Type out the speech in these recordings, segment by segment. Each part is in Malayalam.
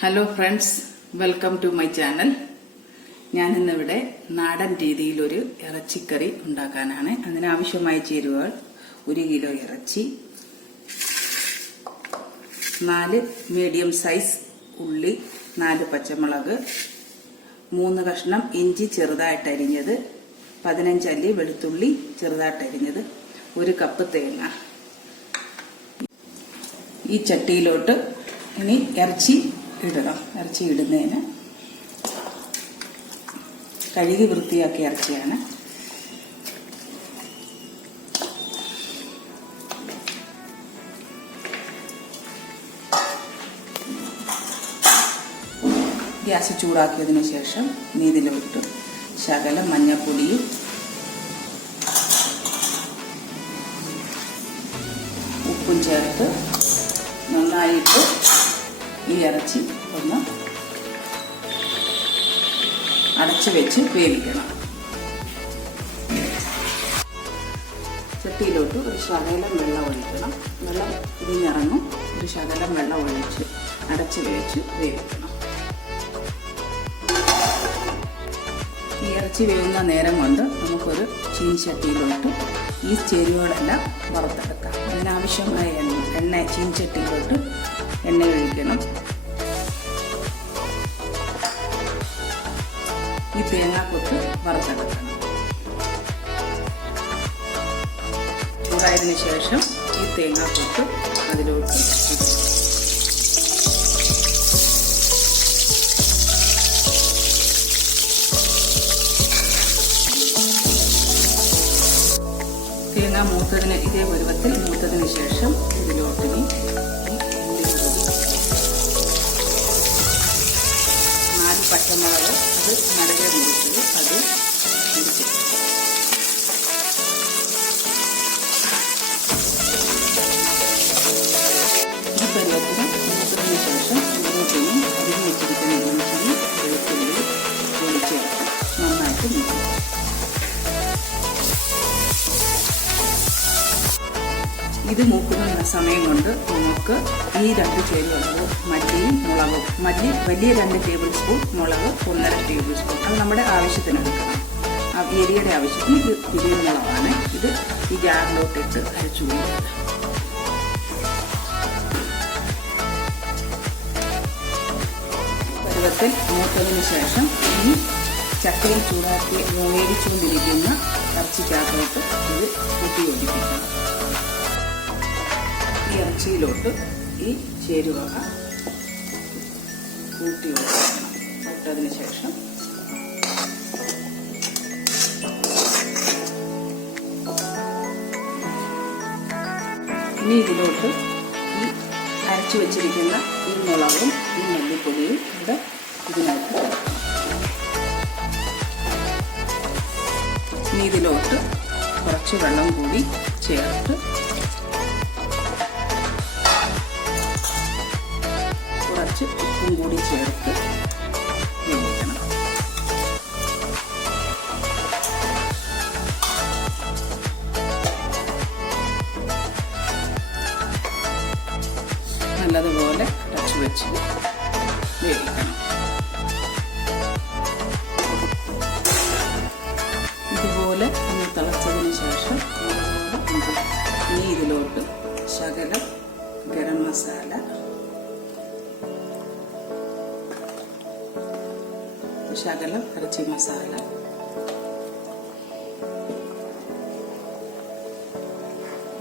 Hello friends, welcome to my channel. ഞാനിന്നിവിടെ നാടൻ രീതിയിൽ ഒരു ഇറച്ചിക്കറി ഉണ്ടാക്കാനാണ്. അതിനാവശ്യമായ ചേരുവകൾ: 1 കിലോ ഇറച്ചി, 4 മീഡിയം സൈസ് ഉള്ളി, 4 പച്ചമുളക്, 3 കഷ്ണം ഇഞ്ചി ചെറുതായിട്ട് അരിഞ്ഞത്, 15 അല്ലി വെളുത്തുള്ളി ചെറുതായിട്ട് അരിഞ്ഞത്, 1 കപ്പ് തേങ്ങ. ഈ ചട്ടിയിലോട്ട് ഇനി ഇറച്ചി ഇടണം. ഇറച്ചി ഇടുന്നതിന് കഴുകി വൃത്തിയാക്കിയ ഇറച്ചിയാണ്. ഗ്യാസ് ചൂടാക്കിയതിനു ശേഷം ഇതിലോട്ട് ശകലം മഞ്ഞൾപ്പൊടിയും ഉപ്പും ചേർത്ത് നന്നായിട്ട് ഈ ഇറച്ചി ഒന്ന് അടച്ചു വെച്ച് വേവിക്കണം. ചട്ടിയിലോട്ട് ഒരു ശകലം വെള്ളം ഒഴിക്കണം. വെള്ളം ഇതിനിറങ്ങും. ഒരു ശകലം വെള്ളം ഒഴിച്ച് അടച്ചു വെച്ച് വേവിക്കണം. ഈ ഇറച്ചി വേവുന്ന നേരം കൊണ്ട് നമുക്കൊരു ചീനിച്ചട്ടിയിലോട്ട് ഈ ചേരുവകളെല്ലാം വറുത്തെടുക്കാം. അതിനാവശ്യമായ എണ്ണ ചീനിച്ചട്ടിയിലോട്ട് എണ്ണ ഒഴിക്കണം. ഈ തേങ്ങാക്കൊത്ത് വറുത്തെടുക്കണം. ചൂടായതിനു ശേഷം ഈ തേങ്ങാക്കൊത്ത് അതിലോട്ട് തേങ്ങ മൂത്തതിന് ഇതേ പരുവത്തിൽ മൂത്തതിന് ശേഷം ഇതിലോട്ട് 4 പച്ചമുളക് അത് നടുകെ മുറിച്ചത് അത് മുറിച്ച് ഈ പരുവത്തിന് മൂത്തതിന് ശേഷം ഇതിലോട്ടിനും അരിഞ്ഞു വെച്ചിരിക്കുന്ന ഇഞ്ചി വെളുത്തുള്ളി പൊടിച്ചെടുത്ത് നന്നായിട്ട് മൂക്കും. ഇത് മൂക്കുന്ന സമയം കൊണ്ട് നമുക്ക് ഈ 2 ചേരുവകൾ മല്ലിയും മുളകും. വലിയ 2 ടേബിൾ സ്പൂൺ, മുളക് 1.5 ടേബിൾ സ്പൂൺ. അത് നമ്മുടെ ആവശ്യത്തിന് എടുക്കണം. എരിയുടെ ആവശ്യത്തിന് ഇത് പിരിമുളകാണ്. ഇത് ഈ ജാറിലോട്ടിട്ട് അരച്ചു കൊടുക്കുക. പരുവത്തിൽ മൂത്തതിന് ശേഷം ഈ ചക്കയിൽ ചൂടാക്കി വേവിച്ചുകൊണ്ടിരിക്കുന്ന ഇറച്ചിക്കകത്തോട്ട് ഇത് കൂട്ടി യോജിപ്പിക്കണം. ഈ ഇറച്ചിയിലോട്ട് ഈ ചേരുവ കൂട്ടി വെക്കണം. ഇട്ടതിന് ശേഷം ഇനി ഇതിലോട്ട് ഈ അരച്ചു വെച്ചിരിക്കുന്ന ഈ മുളകും ഈ മല്ലിപ്പൊടിയും ഇവിടെ ഇതിനകത്ത് ചേർക്കണം. ഇനി ഇതിലോട്ട് കുറച്ച് വെള്ളം കൂടി ചേർത്ത് കുറച്ച് ഉപ്പും കൂടി ചേർത്ത് വേവിക്കണം. നല്ലതുപോലെ അടച്ചു വെച്ച് വേവിക്കണം. ഇതുപോലെ ഒന്ന് തിളച്ചതിന് ശേഷം ഇനി ഇതിലോട്ട് ശകലം ഗരം മസാല, ശകലം ഇറച്ചി മസാല,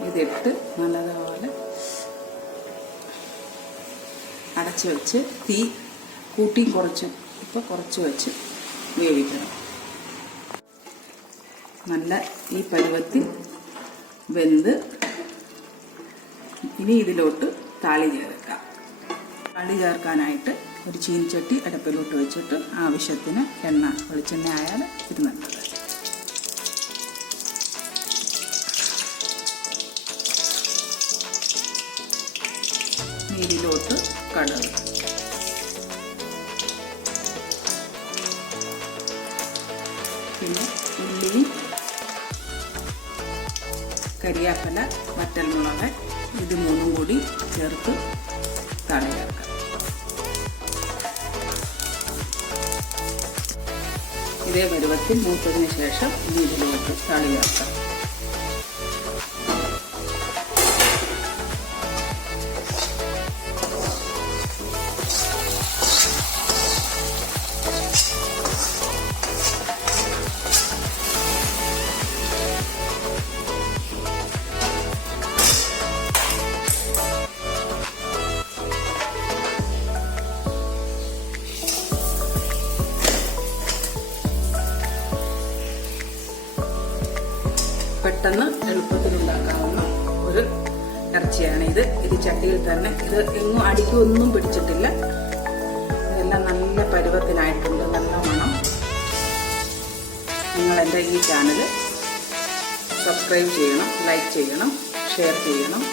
ഇതിട്ട് നല്ലതുപോലെ അടച്ചു വെച്ച് തീ കൂട്ടിയും കുറച്ച് വെച്ച് വേവിക്കണം. നല്ല ഈ പരുവത്തിൽ വെന്ത് ഇനി ഇതിലോട്ട് താളി ചേർക്കാം. താളി ചേർക്കാനായിട്ട് ഒരു ചീനിച്ചട്ടി അടുപ്പിലോട്ട് വെച്ചിട്ട് ആവശ്യത്തിന് എണ്ണ, വെളിച്ചെണ്ണ ആയാൽ ഇത് നല്ലത്. ഇതിലോട്ട് കടുക്, പിന്നെ ഉള്ളിയും കരിയാപ്പല, വറ്റൽമുളക് ഇത് 3 കൂടി ചേർത്ത് താളി ചേർക്കാം. ഇതേ പരുവത്തിൽ മൂത്തതിന് ശേഷം ഇതിലേക്ക് തളി ചേർക്കാം. പെട്ടെന്ന് എളുപ്പത്തിൽ ഉണ്ടാക്കാവുന്ന ഒരു ഇറച്ചിയാണ് ഇത്. ചട്ടിയിൽ തന്നെ ഇത് എങ്ങും അടിക്കൊന്നും പിടിച്ചിട്ടില്ല. ഇതെല്ലാം നല്ല പരുവത്തിനായിട്ടുണ്ട്, നല്ല മണം. നിങ്ങൾ എൻ്റെ ഈ ചാനൽ സബ്സ്ക്രൈബ് ചെയ്യണം, ലൈക്ക് ചെയ്യണം, ഷെയർ ചെയ്യണം.